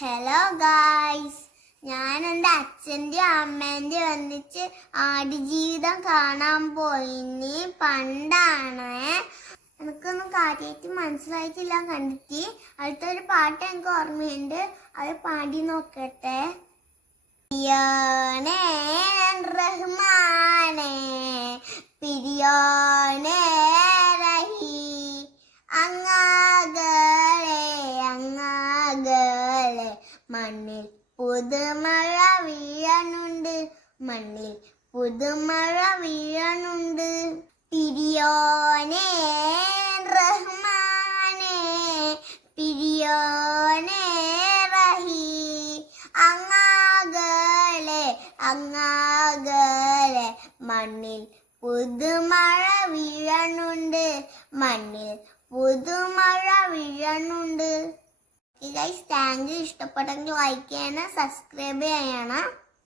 Hello guys, ഞാൻ എൻ്റെ അച്ഛൻ്റെ അമ്മേൻ്റെ ഒന്നിച്ച് ആടുജീവിതം കാണാൻ പോയിന്. പണ്ടാണ്, എനിക്കൊന്നും കാര്യമായിട്ട് മനസ്സിലായിട്ടില്ല കണ്ടിട്ട്. അടുത്തൊരു പാട്ട് എനിക്ക് ഓർമ്മയുണ്ട്, അത് പാടി നോക്കട്ടെ. പിരിയോനേ റഹ്മാനേ പിരിയോനേ റഹീ അങ്ങാകളെ മണ്ണിൽ പുതുമഴ വീഴാനുണ്ട്, മണ്ണിൽ പുതുമഴ വീഴാനുണ്ട്. പിരിയോനേ റഹ്മാനേ പിരിയോനേ റഹീ അങ്ങാകളെ മണ്ണിൽ പുതുമഴ വീഴാനുണ്ട്, മണ്ണിൽ പുതുമഴ വീഴാനുണ്ട്. Guys, thank you. ഇഷ്ടപ്പെട്ടെങ്കിൽ ലൈക്ക് ചെയ്യണം, സബ്സ്ക്രൈബ് ചെയ്യണം.